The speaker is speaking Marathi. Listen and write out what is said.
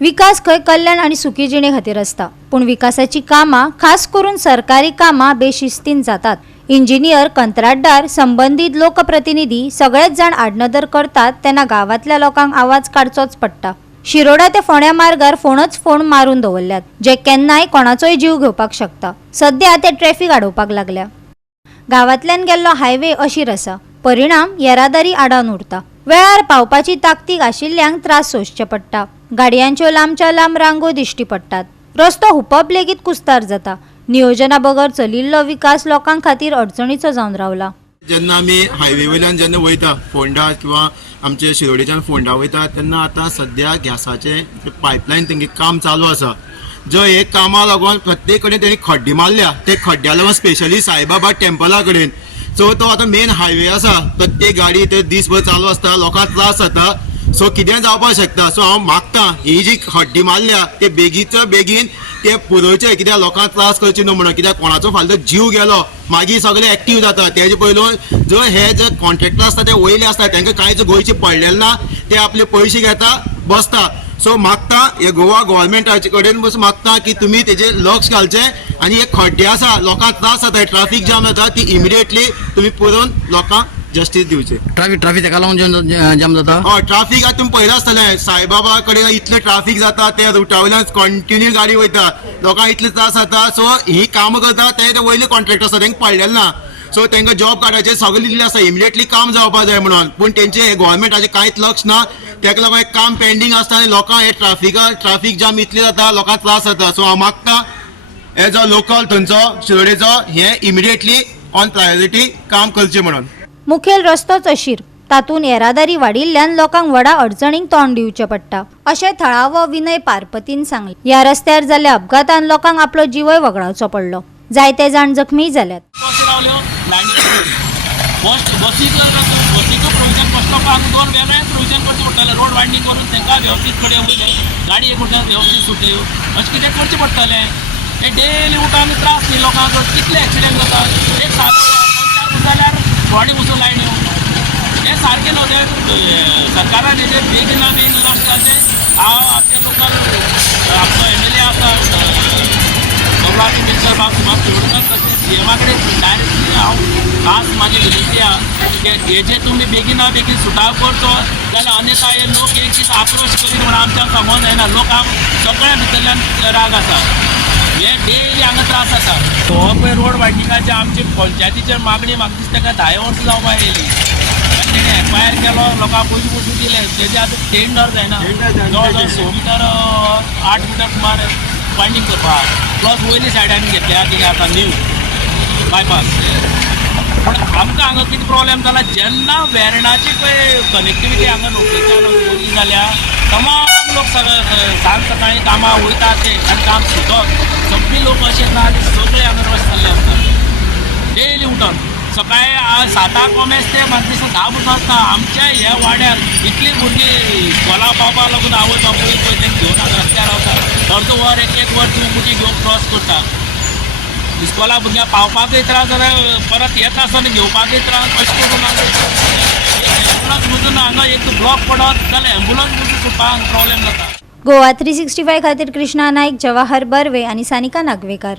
विकास खंय कल्याण आणि सुखी जिणे खातीर आसता, पूण विकासाची कामां खास करून सरकारी कामां बेशिस्तीन जातात। इंजिनियर, कंत्राटदार, संबंधित लोकप्रतिनिधी सगळेच जाण आडनदर करतात तेन्ना गावातल्या लोकांक आवाज काडचोच पडटा। शिरोडा ते फोंड्या मार्गार फोणच फोण मारून दवरल्यात, जे केन्नाय कोणाचोय जीव घेवपाक शकता। सध्या ते ट्रॅफिक आडोवपाक लागल्या। गावातल्यान गेल्लो हायवे अशीर आसा, परिणाम येरादारी आडावन उरता। वेळार पावपाची ताकतीक आशिल्ल्यांक त्रास सोंसचे पडटा। गाडयांच्यो लांबच्या लांब रांगो दिश्टी पडटात। रस्तो हुपप लेगीत कुस्तार जाता। नियोजना बगर चलिल्लो विकास लोकांक खातीर अडचणीचो जावन रावला। जेन्ना आमी हायवे वयल्यान जेन्ना वयता फोंडा किंवा आमचे शिरोडेच्यान फोंडा वयता तेन्ना आतां सद्या गॅसाचे पायपलायन तेंगे काम चालू आसा। जो हे कामा लागून प्रत्येक कडेन तेणी खड्डे मारल्या, ते खड्ड्या लागून स्पेशली साईबाबा टेम्पला कडेन सो तो आतां मेन हायवे आसा, प्रत्येक गाडी ते दिसभर चालू आसता, लोकांक त्रास जाता। सो कितें जावपाक शकता, सो हांव मागता ही जी खड्डे मारल्या ते बेगीच्या बेगीन ते पुरोवचे, कित्याक लोकांक त्रास करचे न्हू म्हणून। कित्याक कोणाचो फालतो जीव गेलो मागीर सगळे एक्टीव जाता। तेजे पयलू जो हे जे कॉन्ट्रॅक्टर आसता ते वयले आसता, तांकां कांयच गोंयचे पडलेले ना, ते आपले पयशे घेता बसता। सो मागता हे गोवा गव्हर्मेंटाचे कडेन बस मागता की तुमी तेजे लक्ष घालचे आनी हे खड्डे आसा लोकांक त्रास जाता, ट्रॅफिक जाम जाता, ती इमिडिएटली तुमी पुरोवन लोकांक जस्टीस दिवचे। ट्रॅफिक ताका लागून जाम जाता। हय, ट्रॅफिक आतां तुमी पयलें आसतलें साईबाबा कडेन इतलें ट्रॅफिक जाता, ते रुटा वयल्यान कंटिन्यू गाडी वयता, लोकांक इतले त्रास जाता। सो ही कामां करता ते वयले कॉन्ट्रॅक्टर आसा तांकां पडलेले ना, सो तांकां जॉब काडपाचें सगळें दिल्लें आसा, इमिडिएटली काम जावपाक जाय म्हणून। पूण तेंचे गव्हर्मेंटाचें कांयच लक्ष ना, ताका लागून एक काम पेंडींग आसता आनी लोकांक हे ट्रॅफिक जाम इतले जाता, लोकांक त्रास जाता। सो हांव मागता एज अ लोकल थंयचो शिरोडेचो हे इमिडिएटली ऑन प्रायोरिटी काम करचें म्हणून। मुखेल रस्तोच अशीर, तातून येरादारी वाडिल्ल्यान लोकांक व्हडा अडचणींक तोंड दिवचें पडटा, अशें थळावो विनय पारपतीन सांगलें। ह्या रस्त्यार जाल्ल्या अपघातान लोकांक आपलो जीवय वगडावचो पडलो, जायते जाण जखमी जाल्यात। बसीचो प्रोविजन कसलो आमकां दोन वेगळे प्रोविजन करचें पडटलें, रोड वायडनींग करून तांकां वेवस्थीत कडेन उरले, गाडी एक उरता वेवस्थीत सुटल्यो, अशें कितें करचें पडटलें। हे डेली उठान त्रास न्ही लोकांक, कितले एक्सिडेंट जातात। एक सारको जाल्यार बॉडी वचून लायन्यो, हे सारकें न्हू। ते सरकारान हेजेर बेगीना बेगीन लक्ष घालचें। हांव आमच्या लोकल आपलो MLA आसा गौरांग मिनिस्टर बाब सुभाष शिरोडकर, तशेंच CMA कडेन डायरेक्टली हांव खास म्हाजी विनंती आहा की हेजे तुमी बेगीना बेगीन सुटाव करचो, जाल्यार अन्यथा हे लोक एक दीस आक्रोश करीत म्हणून आमच्यान सांगूंक जायना। लोकांक सगळ्या भितरल्यान राग आसा, हे डेली हांगा त्रास आसा। हो पळय रोड वायडनींगाची आमची पंचायतीचेर मागणी म्हाका दिसता ताका 10 वर्सां जावपाक येयली। तेणें एफआयआर केलो, लोकांक पयशे दिले, तेजे आतां टेंडर जायना। जवळ जवळ 6 मिटर 8 मिटर सुमार वायडनींग करपाक, प्लस वयली सायडान घेतल्या कितें आतां न्यू बायपास। पूण आमकां हांगा कितें प्रॉब्लेम जाला, जेन्ना वेर्णाची पळय कनेक्टिविटी हांगा लोकेशन उरली जाल्यार तमाम लोक सांज सकाळीं कामां वयता ते आनी काम सुटत, सगळे लोक अशे ना सगळे हांगा रस जाल्ले आसता। डेली उठोन सकाळीं 7 कोमेस ते म्हाका दिसता 10 पसून आसता। आमच्या ह्या वाड्यार इतली भुरगीं इस्कॉला पावपाक लागून आवय बापूय पळय तेंकां घेवन हांगा रस्त्यार रावता, अर्द वर एक वर तीं मुटी घेवन क्रॉस करता। इस्कॉला भुरग्यांक पावपाकय त्रास जाता, परत येता आसतना घेवपाकय त्रास, अशें करून एम्बुलन्स मजून हांगा एक ब्लॉक पडत जाल्यार एम्बुलन्स मजून सुटपाक प्रॉब्लेम जाता। गोवा 365 खातीर कृष्णा नाईक, जवाहर बर्वे आनी सानिका नागवेकार।